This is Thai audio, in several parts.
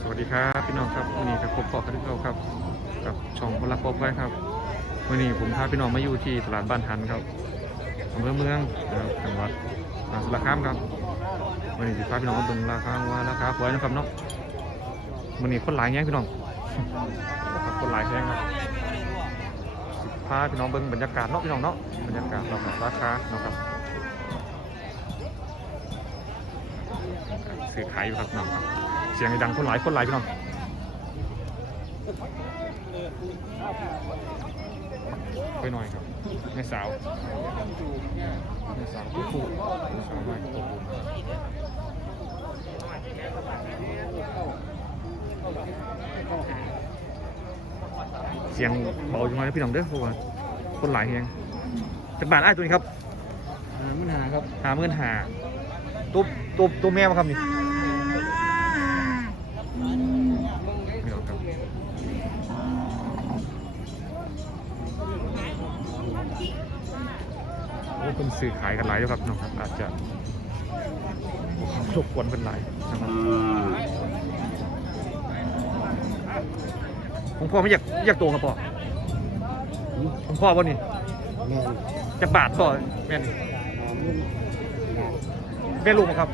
สวัสดีครับพี่น้องครับวันนี้กับผมปอคาริเกาครับ กับช่องคนรักปอบไว้ครับวันนี้ผมพาพี่น้องมาอยู่ที่ตลาดบ้านทันครับอำเภอเมืองนะครับจังหวัดมหาสารคามครับวันนี้สิพาพี่น้องมาเบิ่งราคาว่าราคาหวยนะครับเนาะวันนี้คนหลายแย่พี่น้องครับคนหลายแย่ครับพาพี่น้องเบิ่งบรรยากาศเนาะพี่น้องเนาะบรรยากาศแล้วก็ราคาเนาะครับ สื่อขายอยู่ครับพี่น้องครับ เสียงดังคนหลายคนหลายพี่น้องไปหน่อยครับแม่สาวแม่สาวผู้ผู้แม่สาวหน่อยผู้ผู้เสียงเบาจังเลยนะพี่น้องเด้อเพราะว่าคนหลายเฮียงจักบาทไอ้ายตัวนี้ครับหามันหาครับหาเงินหา ตัวตัวตัวแม่มาครับนี่ไม่หรอกครับโอ้เป็นสื่อขายกันหลายแล้วครับน้องครับ อาจจะรบกวนเป็นหลายนะครับผมพ่อไม่อยากอยากโตครับพ่อผมพ่อว่านี่แม่นจะบาทพ่อแม่นหามัน แม่ลูกมั้งครับ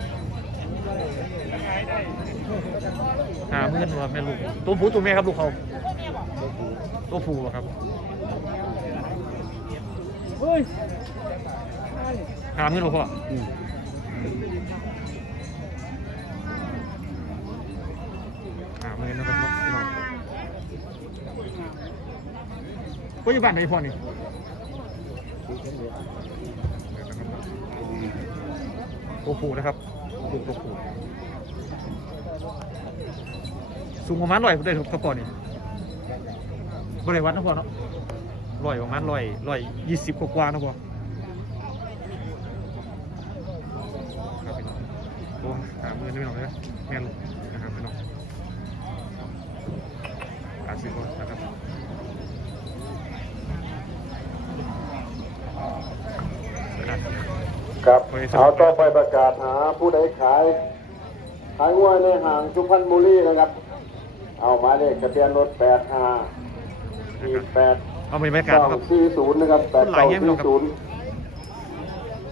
หาเพื่อนว่าแม่ลูกตัวผู้ตัวแม่ครับลูกเขาตัวผู้อะครับเฮ้ยหาเพื่อนลูกพ่ออืมหาเพื่อนนะครับพี่น้องก็อยู่บ้านไหนพ่อนี่ ตัวผู้นะครับลูกตัวผู้สูงประมาณร้อยได้ถูกกระป๋อนี่บริวัดนะพ่อเนาะร้อยประมาณร้อยร้อยยี่สิบกว่านะพ่อครับพี่น้องตัวหามือนี่พี่น้องเลยแม่ลูกนะครับพี่น้องอาสิบคนนะครับ ครับเอาต่อไปประกาศหาผู้ใดขาย ขายงวยในห่างสุพรรณบุรีนะครับ เอาหมายเลขทะเบียนรถแปดห้าสี่แปด เอาบรรยากาศสอนะครังบสี่ศูนย์นะครับแปดคนหลาเก้ายแยะไม่ลสี่งครับศูนย์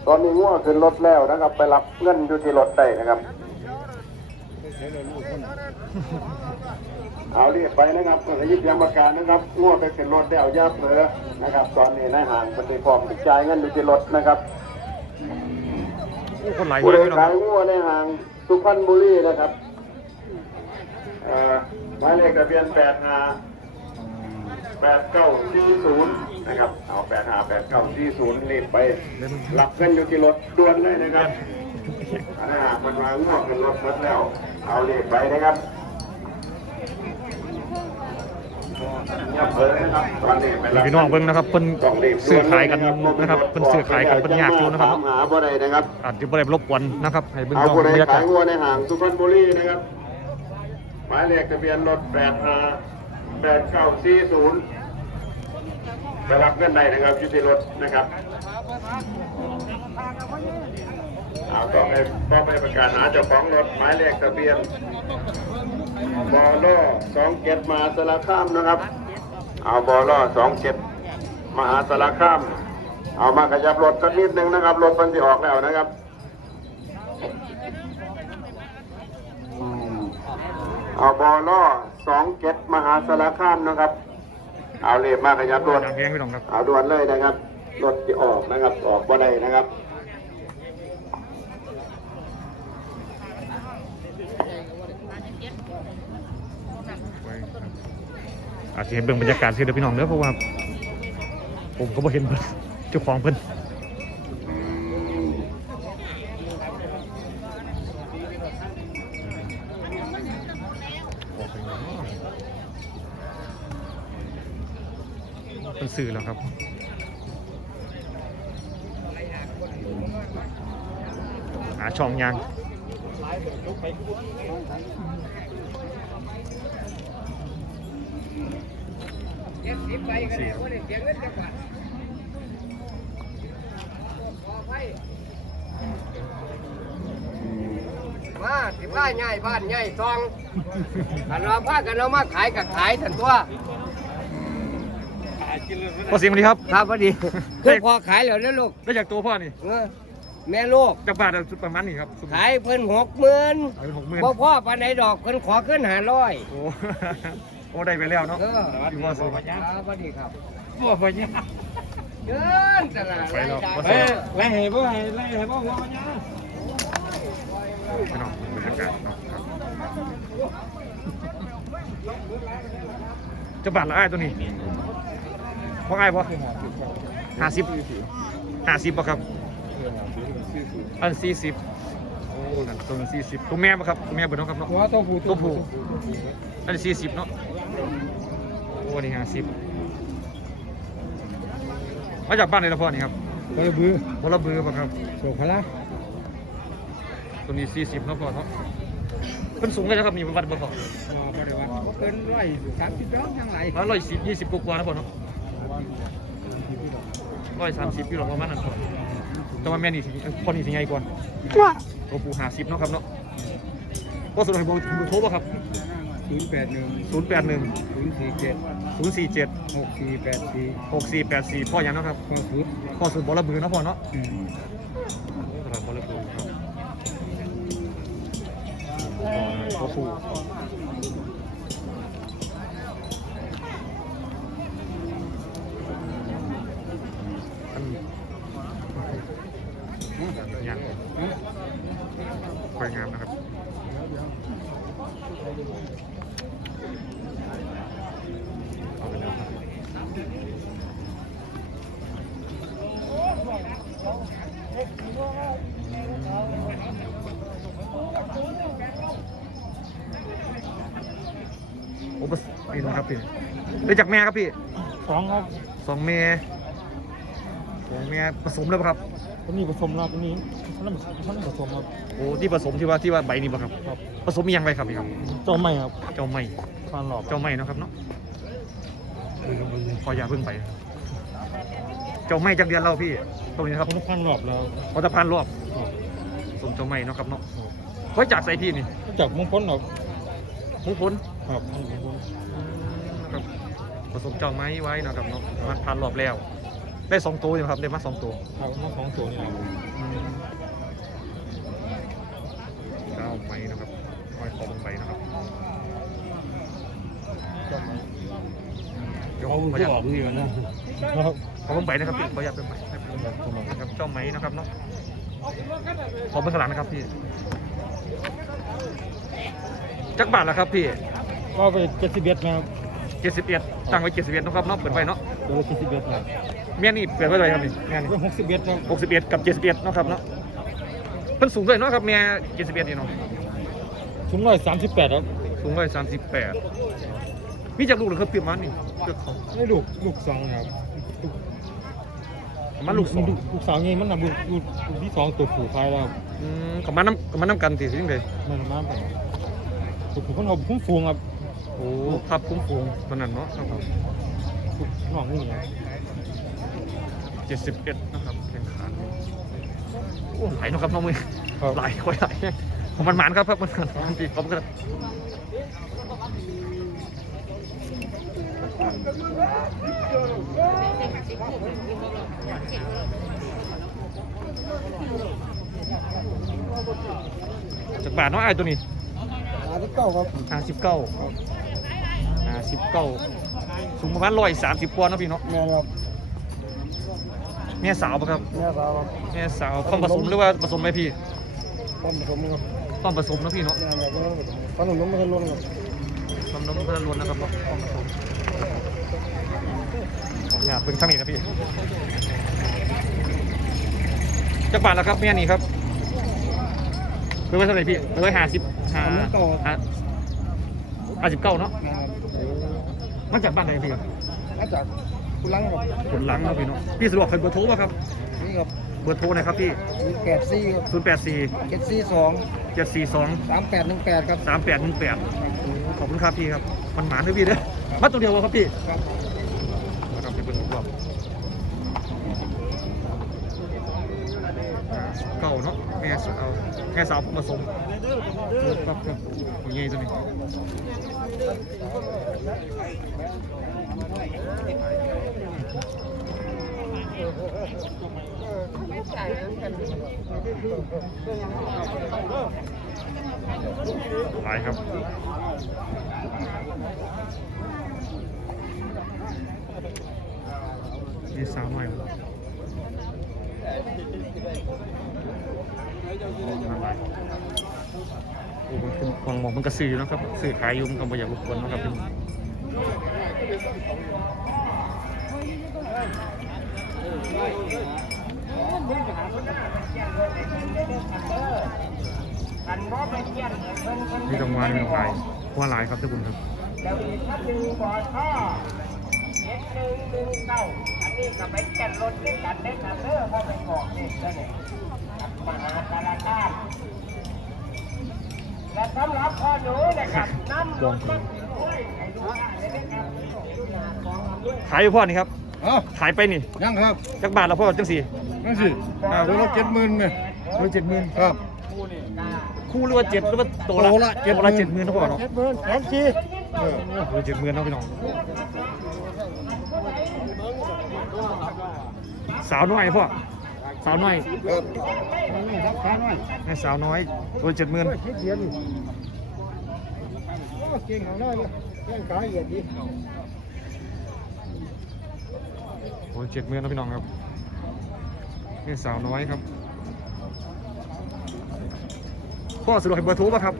ตอนนี้ง่วขึ้นรถแล้วนะครับ ไปรับเงินอยู่ที่รถได้นะครับ เอาเรียกไปนะครับเพื่อยิบยังประกาศนะครับง่วไปขึ้นรถแล้วอย่าเผลอนะครับ ตอนนี้ในห่างปฏิพร้อมจ่ายเงินอยู่ที่รถนะครับ โอ้คนหลายผู้เยใดอะพี่น้องคขารัยบงัวในห้างสุพรรณบุรีนะครับเอ่อหมายเลขทะเบียนแปดห้าแปดเก้าสี่ศูนย์นะครับ เอาแปดห้าแปดเก้าสี่ศูนย์รีบไปรับเงินอยู่ที่รถด่วนเลยนะครับอันนั้นหากมันมาง่วงขึ้นรถรถแล้ว เอาเลขไปนะครับอย่าเผลอนะครับตอนนี้ไปรับ พี่น้องเบิ่งนะครับเพิ่นต้องรีบด่ซื้วอนขายกันนะครับเพิ่นซื้อขายกันเพิ่นยากอยู่นะครับถามหาบ่ได้นะครับอาจจะบ่ได้รบกวนนะครับให้เบิ่งเอาน้องผู้ใดบรรยาาศขากยงัวในห่างสุพรรณบุรีนะครับหมายเลขทะเบียนรถ8 5 8 9 4 0ไปรับเงินได้นะครับอยุติรถนะครับ เอาต่อไปต่อไปประกาศหาเจ้าของรถหมายเลขทะเบียนบอลสองเจ็ดมหาสารคามนะครับ เอาบอลสองเจ็ดมหาสารคาม เอามาขยับรถสักนิดนึงนะครับ รถมันจะออกแล้วนะครับเอาบอล่อสองเจ็ดมหาสารคามนะครับ เอาเรียบมาขยับรถดังเพลงพี่น้องครับเอาด่วนเลยนะครับ รถจะออกนะครับ ออกบ่ได้นะครับ ไว้ครับ อาจจะเห็นเบื้องบรรยากาศเสียเด้อพี่น้องเด้อเพราะว่า ผมก็บ่เห็นเพิ่นเจ้าของเพิ่นเพิ่นซื้อแล้วครับ หาช่องยาง สี่มาสิผ้าง่ายบ้านง่ายซองอันเราผ้ากันเรามาขายกับขายสันตัวพ่อเสียงสวัสดีครับครับพอดีเพื่อพอขายแล้วนะลูกได้จากตัวพ่อนี่เออแม่ลูกจากบาทสุดประมาณนี้ครับขายเพิ่นหกหมื่นเอาเป็นหกหมื่นพ่อพ่อปานไหนดอกเพิ่นขอขึ้นหาร้อยโอ้โอ้ได้ไปแล้วเนาะเอออยู่พ่อสูงครับพอดีครับบ่พอเนี่ยเดินตลาดไปแล้วรายพ่อจ่ายสูงไล่ให้บ่ให้ไล่ให้บ่พอเนี่ยพี่น้องบรรยากาศเนาะครับจะบาทละอ้ายตัวนี้พ่ออ้ายบ่ห้าสิบห้าสิบป่ะครับอันสี่สิบโอ้นั่นตัวนั้นสี่สิบตัวแม่ป่ะครับตัวแม่เบิดเนาะครับเนาะหัวตัวผู้ตัวผู้อันนี้สี่สิบเนาะ โอ้นี่ห้าสิบมาจากบ้านไหนละพ่อนี่ครับบ่ได้บือบลบือป่ะครับโสภละตัวนี้สี่สิบเนาะพ่อเนาะเพิ่นสูงเลยนะครับนี่วัดบ่พ่อบ่ได้ว่าเกินร้อยสามสิบดอกทั้งหลายร้อยร้อยสิบยี่สิบกว่าๆนะพ่อเนาะร้อยสามสิบพี่หรอกประมาณนั้นพ่อแต่ว่าแม่นี่สิพ่อนี่สิใหญ่กว่าตัวผู้ห้าสิบเนาะครับเนาะพ่อสุดท้ายเบอร์เบอร์โทรป่ะครับ ศูนย์แปดหนึ่งศูนย์แปดหนึ่งศูนย์สี่เจ็ดศูนย์สี่เจ็ดหกสี่แปดสี่หกสี่แปดสี่พ่อยังเนาะครับข้อสุดพ่อสุดบอระบือเนาะพ่อเนาะอืมตลาดบอระบือครับพ่อปู่อันนี้อย่างสวยงามนะครับเอาไปแล้วครับ โอ้ปะนี่นะครับพี่ได้จากแม่ครับพี่สองครับสองแม่สองแม่ผสมแล้วปะครับตัวนี้ผสมแล้วตัวนี้ท่านท่านผสมครับโอ้ที่ผสมที่ว่าที่ว่าใบนี้ปะครับครับผสมมียังไงครับพี่ครับเจ้าไม่ครับเจ้าไม่ฟานหลอบเจ้าไม่เนาะครับเนาะพออย่าเพิ่งไป เจ้าไม่จากเดือนเราพี่ ตรงนี้นะครับคนฟานหลอบแล้วพัฒพันรอบผสมเจ้าไม่เนาะครับเนาะไว้จากใส่พี่นี่จากมงคลหรอกหมูพ้น ครับมงคลนะครับผสมเจ้าไม้ไว้เนาะครับเนาะมันพันรอบแล้ว ได้สองตัวอยู่ครับได้มาสองตัวครับมาสองตัวนี่แหละเจ้าไม้นะครับไว้ขอลงไปนะครับเจ้าไม่เดี๋ยวเอาขออนุที่ญาตออกนี่ก่อนนะครับขอลงไปนะครับพี่ขออนุญาตเป็นไปนะครับเจ้าไม้นะครับเนาะขอเบอร์ขางหลังนะครับพี่จักบาทแล้วครับพี่ ก็ไปเจ็ดสิบเอ็ดนะครับเจ็ดสิบเอ็ดตั้งไว้เจ็ดสิบเอ็ดนะครับเนาะเปิดไว้เนาะเดี๋ยวเจ็ดสิบเอ็ดนะเมียนี่เปิดไว้เลยครับนี่เมียนี่เรื่องหกสิบเอ็ดครับหกสิบเอ็ดกับเจ็ดสิบเอ็ดนาะครับเนาะเพิ่นสูงเลยเนาะครับเมียเจ็ดสิบเอ็ดนี่เนาะถุงร้อยสามสิบแปดครับสูงร้อยสามสิบแปดมีจากลูกหรือครับเปรียบมันนี่เลือกเขาไม่ลูกลูกสองนะครับประมันลูกสองลูกสาวไงมันนะลูกลูกลูกที่สองตัวผูกคายแล้วอืมกับมันน้ำกับมันน้ำกันสิสิ่งใดมันมาไปตัวผูกมันเอาคุ้มฟูงครับ โอ้ทับคุ้มฟูงตอนนั้นเนาะครับผูกน้องนี่ครับเจ็ดสิบเอ็ดนะครับแข่งขันโอ้หลายเนาะครับน้องมือครับหลายค่อยหลายของมันหมานครับครับมันมันปีผมก็จากบาทเนาะไอ้ตัวนี้อาที่เก้าครับห้าสิบเก้าห้า สิบเก้าสูงประมาณร้อยสามสิบกว่าเนาะพี่เนาะแม่ครับแม่สาวปะครับแม่สาวครับแม่สาวต้องผสมหรือว่าผสมไหมพี่ต้นผสมครับต้องผสมเนาะพี่เนาะแม่แบบว่าขนมนมไม่ทันล้นครับผสมนมเพื่อล้วนนะครับเนาะต้องผสมของอยากเป็นข้างนี้นะพี่จักบาทแล้วครับแม่นี่ครับเป็นไว้เท่าไหร่พี่เป็นไว้ห้าสิบห้า ห้าห้าสิบเก้าเนาะมาจากบ้านไหนพี่ครับมาจากกุลังครับผลหลังเนาะพี่เนาะพี่สะดวกเคยเบอร์โทรป่ะครับนี่ครับเบอร์โทรนะครับพี่มีแปดซี่ครับศูนย์แปดสี่เจ็ดซี่สองเจ็ดสี่สองสามแปดหนึ่งแปดครับสามแปดหนึ่งแปดขอบคุณครับพี่ครับมันหมานด้วยพี่เด้อมาตัวเดียววะครับพี่ แค่สาวผสมครับครับตัวใหญ่ตัวนี้หลายครับมีสาวใหน่อย โอ้มันเป็นควงหมอกมันกระสืออยู่นะครับสื่อขายยุ่มันก็บ่อยากรบกวนนะครับนี่ต้องวานเป็นหลายว่าหลายครับทุกคนครับแล้วมีทับหนึ่งบอท่อเจ็ดหนึ่งหนึ่งเก้าอันนี้ก็ไปแก่นรถด้วยกันได้กันเด้อเพราะไปบอกเด็กแล้วเนี่ย มหาสารคามและสำหรับพ่อหนูนะครับน้ำรถมาด้วยให้ดูได้เลยนะครับขายอยู่พ่อนี่ครับอ๋อขายไปนี่ยังครับจักบาทแล้วพ่อจังสี่นั่นสิอ่าตัวละเจ็ดหมื่นไงร้อยเจ็ดหมื่นครับ คู่หรือว่าเจ็ดหรือว่าโตโตละเจ็ดละเจ็ดหมื่นนะพ่อเนาะเจ็ดหมื่นแสนสี่เออโอ้เจ็ดหมื่นเนาะพี่น้องสาวน้อยพ่อ สาวน้อยครับนี่ครับค้าน้อยให้สาวน้อยตัวเจ็ดหมื่นคิดเดียวนี่โอ้เก่งของน้อยเลยแข้งขาเหยียดดีโอ้เจ็ดหมื่นนะพี่น้องครับนี่สาวน้อยครับพ่อสะดวกให้เบอร์โทรป่ะครับ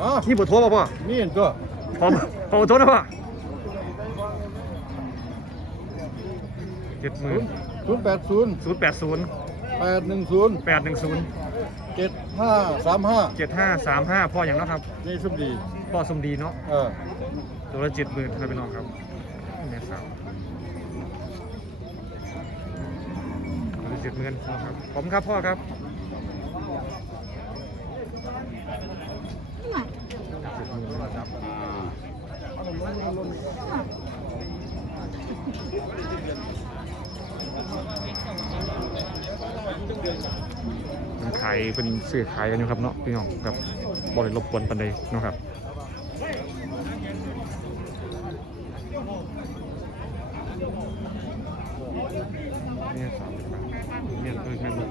อ๋อนี่เบอร์โทรป่ะพ่อนี่ตัวขอขอเบอร์โทรนะพ่อเจ็ดหมื่นศูนย์แปดศูนย์ศูนย์แปดศูนย์ แปดหนึ่งศูนย์แปดหนึ่งศูนย์เจ็ดห้าสามห้าเจ็ดห้าสามห้าพ่ออย่างเนาะครับ นี่สุ่มดีพ่อสมดีเนาะเออตัวละเจ็ดหมื่นครับพี่น้องครับแม่สาวตัวละเจ็ดหมื่นนะครับผมครับพ่อครับ มันขายเป็นซื้อขายกันอยู่ครับเนาะพี่น้องครับบริรบกวนปันใดเนาะครับเนี่ยสามสิบบาทเนี่ยคือแม่ลูก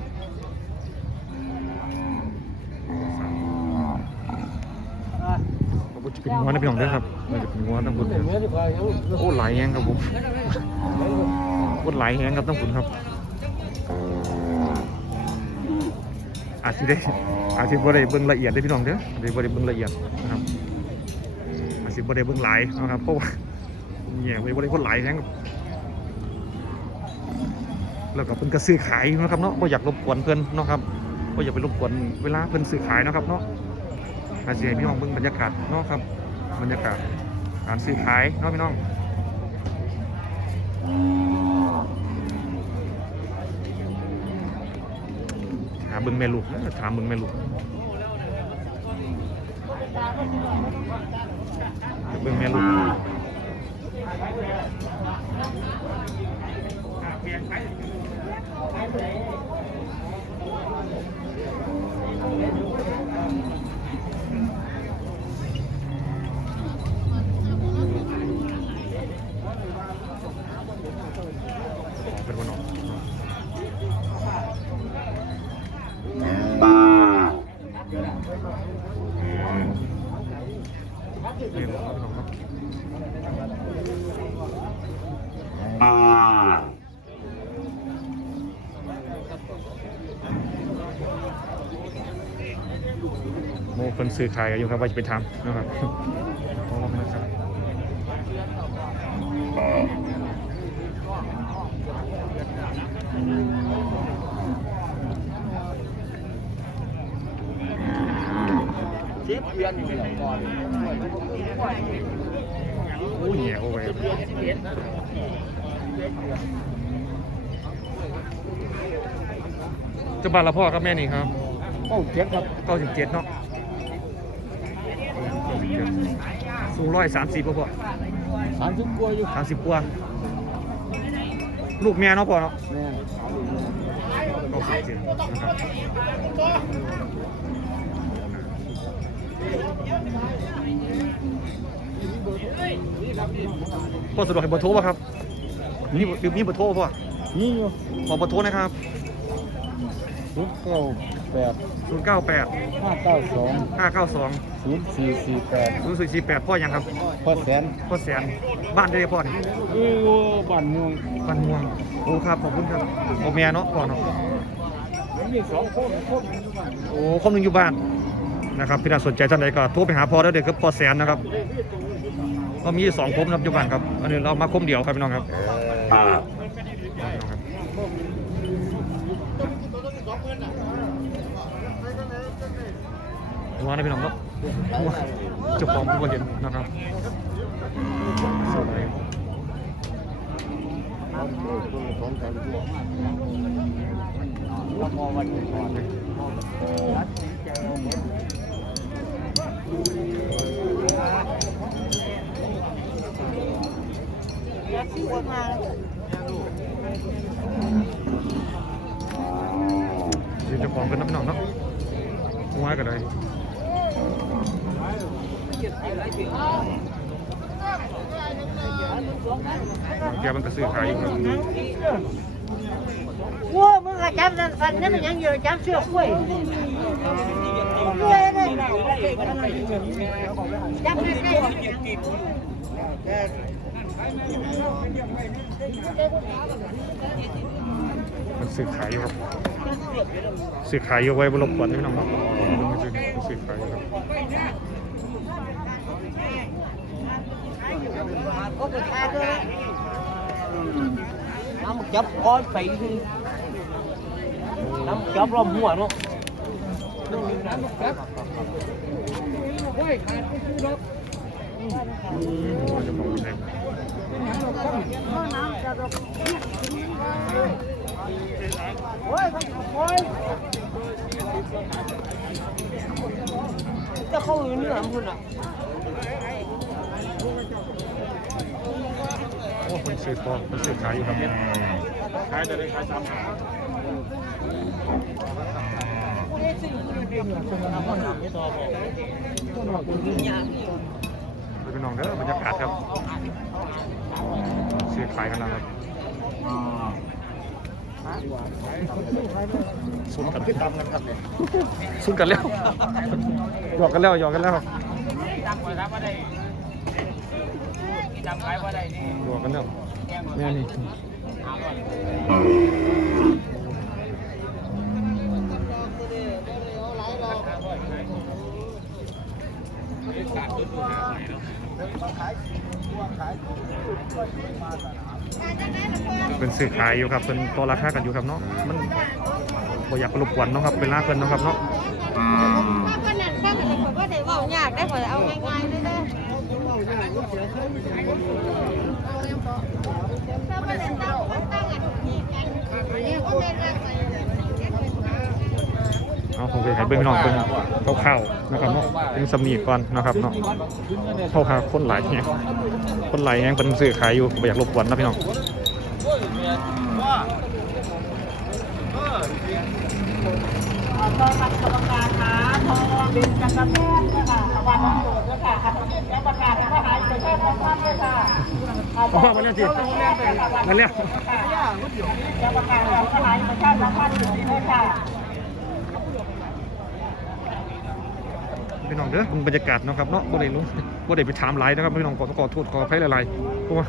ป็นงัวนะพี่น้องเด้อครับมันจะเป็นงัวต้องคุณโอ้หลายแงครับผมโอ้หลายแงครับต้องคุณครับ อาจจะได้อาจจะบ่ได้เบิ่งละเอียดได้พี่น้องเด้ออาจจะบ่ได้เบิ่งละเอียดนะครับอาจจะบ่ได้เบิ่งหลายนะครับเพราะว่าเนี่ยบ่ได้คนหลายแงครับแล้วก็เพิ่นก็ซื้อขายนะครับเนาะบ่อยากรบกวนเพิ่นเนาะครับ บ่อย่าไปรบกวนเวลาเพิ่นซื้อขายนะครับเนาะอาจจะให้พี่น้องเบิ่งบรรยากาศเนาะครับ บรรยากาศการซื้อขายเนาะพี่น้องหามเบิ่งแม่ลูกนะถามเบิ่งแม่ลูกเบิ่งแม่ลูกเป็น Thank you. คนซื้อขายกันอยู่ครับว่าจะไปทำนะครับเจ็เพียนอยู่หลังโอ้ยเหนียวไปจะบานละพ่อครับแม่นี่ครับเก้าเจ็ดครับเก้าสิบเจ็ดเนาะ สูงร้อยสามสิบพ่อสามสิบกว่าอยู่สามสิบกว่าลูกเมียเนาะพ่อเนาะแม่เก้าสิบเจ็ดนะครับพ่อสะดวกให้เบอร์โทรป่ะครับนี่มีเบอร์โทรป่ะนี่อยู่ขอเบอร์โทรนะครับ ศูนย์เก้าแปด0 9 8ห้าเก้าสอง5 9 2ศูนย์สี่สี่แปด0 4 4 8พ่อยังครับพ่อแสนพ่อแสนบ้านได้พ่อนี่อยู่บ้านเมืองบ้านม่วงโอ้ครับขอบคุณครับโอเมียเนาะพ่อเนาะมันมีสองคนคนโอ้คมหนึงอยู่บ้านนะครับพี่น่าสนใจท่านใดก็โทรไปหาพ่อได้เลยครับพ่อแสนนะครับก็มีสองคมนะครับอยู่บ้านครับอันนี้เรามาคมเดียวครับพี่น้องครับ พี่น้องครับระวังนะพี่น้องเนาะเจ้าของผู้เห็นนะครับสวยยื นเจ้าของกันนะพี่น้องเนาะหัวกันเลยแกมันก็ซื้อขายอยู่ครับว้ามึงก็จับนั่นฟันนั่นมันยังอยู่จับเชือกกล้วยกล้วยเลยจับใกล้ๆมันซื้อขายอยู่ครับ ซื้อขายอยู่ไว้บนรบกวนนะพี่น้องเนาะมันซื้อขายครับ có người ta cơ nó một chớp có phỉ đi nó một chớp lo mua nó มันจะบอกเป็นไง จะเข้าอยู่นี่หรอคุณอะโอ้คนซื้อทองคนซื้อขายอยู่ครับขายแต่ได้ขายสามพี่น้องเด้อบรรยากาศครับซื้อขายกันแล้วครับ สุนกันที่ตามกันครับสุนกันแล้วหยอกกันแล้วหยอกกันแล้วจำไว้ว่าได้นี่หยอกกันแล้วแม่นี่ เป็นสื่อขายอยู่ครับเป็นต่อราคากันอยู่ครับเนาะมันบ่อยากรบกวนเนาะครับเป็นลาเพิ่นเนาะครับเนาะก็นั่นฟังเลยผมก็ได้ว่ายากได้ผลเอาง่ายๆเลยเด้อ เอาคงไปให้เบิ่งพี่น้องเบิ่งคร่าวๆนะครับเนาะเป็นสำนีก่อนนะครับเนาะเข้าหาคนหลายแฮงคนหลายแฮงเป็นสื่อขายอยู่บ่อยากรบกวนนะพี่น้องอนรับกรรมการหาทองเป็นกันแพทย์นะคะวันโสดด้วยค่ะแล้วประกาศว่าหายไปแค่ท่านด้วยค่ะพ่อมาเรียกสิมาเรียกจะประกาศว่าหายไปแค่ท่านด้วยค่ะ พี่น้องเด้อเบิ่งบรรยากาศเนาะครับเนาะบ่ได้รู้บ่ได้ไปถามหลายนะครับพี่น้องขอขอโทษขออภัยหลายๆเพราะว่า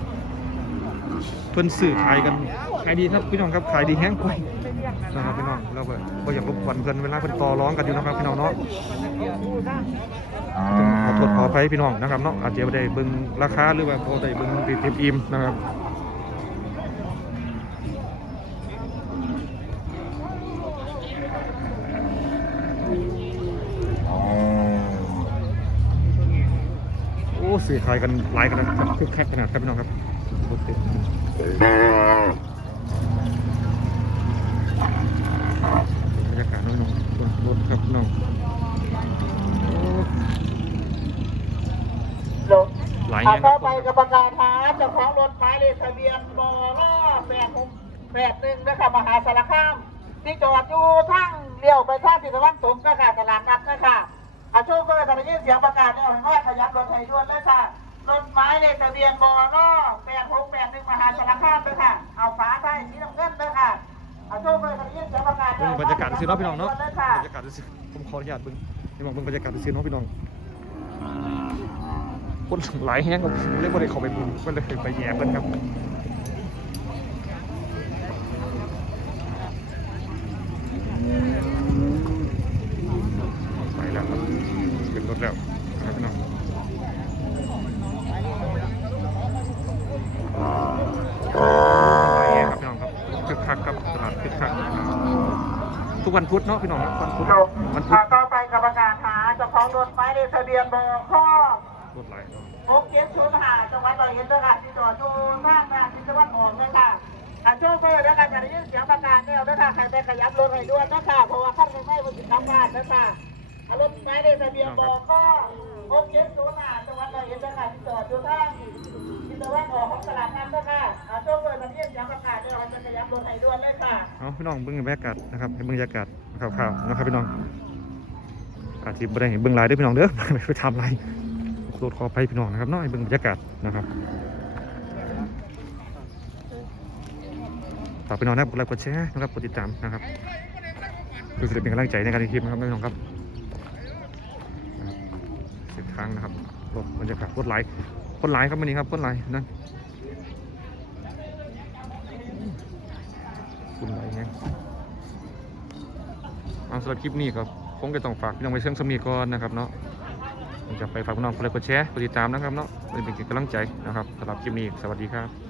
เพิ่นสื่อขายกันขายดีครับพี่น้องครับขายดีแฮงกว่านะครับพี่น้องแล้วก็บ่อยากรบกวนเพิ่นเวลาเพิ่นต่อร้องกันอยู่นะครับพี่น้องเนาะขอโทษขออภัยพี่น้องนะครับเนาะอาจจะไม่ได้เบิ่งราคาหรือว่าบ่ได้เบิ่งติดเต็มอิ่มนะครับ สื่อขายกันไลายกันนะครับคึกคักขนาดครับพี่น้องครับรถติดบรรยากาศน้องๆรถครับพี่น้องโอ้ลงหลายเอาแยงคต่รัอบไปกับประกาศหาเจ้าของรถหมายเลขทะเบียนบลแปดหกแปดหนึ่งนะคะมหาสารคามที่จอดอยู่ทั้งเลี้ยวไปทางทิศตะวันตกนะคะตลาดนัดนะคะ อาชูก็เลยตอนนี้เสียงประกาศเนี่ยว่าขยับรถไทยด่วนเลยค่ะรถหมายเลขทะเบียนบลแปดหกแปดหนึ่งมหาสารคามเลยค่ะ เอาฝาท้ายสีน้ำเงินเลยค่ะอาชูก็เลยตอนนี้เสียงประกาศเบิ่งบรรยากาศซื้อเนาะพี่น้องเนาะเลยค่ะบรรยากาศซื้อผมขออนุญาตเบิ่งพี่น้องเบิ่งบรรยากาศซื้อเนาะพี่น้องคนหลายแฮงครับเลยบ่ได้เข้าไปบุญก็เลยไปแย่เพิ่นครับไปแล้วครับขึ้นรถแล้วครับพี่น้องหลายแฮงครับพี่น้องครับคึกคักครับตลาดคึกคักทุกวัน พุธเนาะพี่น้องเนาะวันพุธวันพุธอ่าต่อไปกับประกาศหาเจ้าของรถหมายเลขทะเบียนบข้อรถหลายเนาะพบเก็บชุดหาจังหวัดร้อยเอ็ดด้วยค่ะที่จอดอยู่ทางแม่ทิศตะวันออกด้วยค่ะอาโชเฟอร์ด้วยค่ะจะได้ยินเสียงประกาศแล้วด้วยค่ะใครไปขยับรถให้ด้วยนะคะเพราะว่าขั้นไม่ไม่บนสินค้าพลาดนะคะอารถหมายเลขทะเบียนบข้อพบเก็บชุดหาจังหวัดร้อยเอ็ดด้วยค่ะที่จอดอยู่ทางทิศตะวันออกของตลาดน้ำด้วยค่ะ อาโชเฟอร์จะได้ยินเสียงประกาศแล้วจะขยับรถให้ด้วยเลยค่ะเอาพี่น้องเบิ่งบรรยากาศนะครับให้เบิ่งบรรยากาศข่าวๆนะครับพี่น้องอาทิตย์บ่ได้เห็นเบิ่งไลน์เด้อพี่น้องเด้อไปทำไลน์โคตรขอไปพี่น้องนะครับนาะให้เบิ่งบรรยากาศนะครับฝากพี่น้องนะครับกดไลค์กดแชร์นะครับกดติดตามนะครับเพื่อจะเป็นกำลังใจในการทำคลิปนะครับพี่น้องครับนะครับเส้นทางนะครับรถบรรยากาศรถไหลายคนไหลายครับวันนี้ครับคนไหลายนั่น เอาสำหรับคลิปนี้ก็คงจะต้องฝากพี่น้องไปเชื่องสมีก่อนนะครับเนาะจะไปฝากพี่น้องกดไลค์กดแชร์กดติดตามนะครับเนาะเป็นเป็นกำลังใจนะครับสำหรับคลิปนี้สวัสดีครับ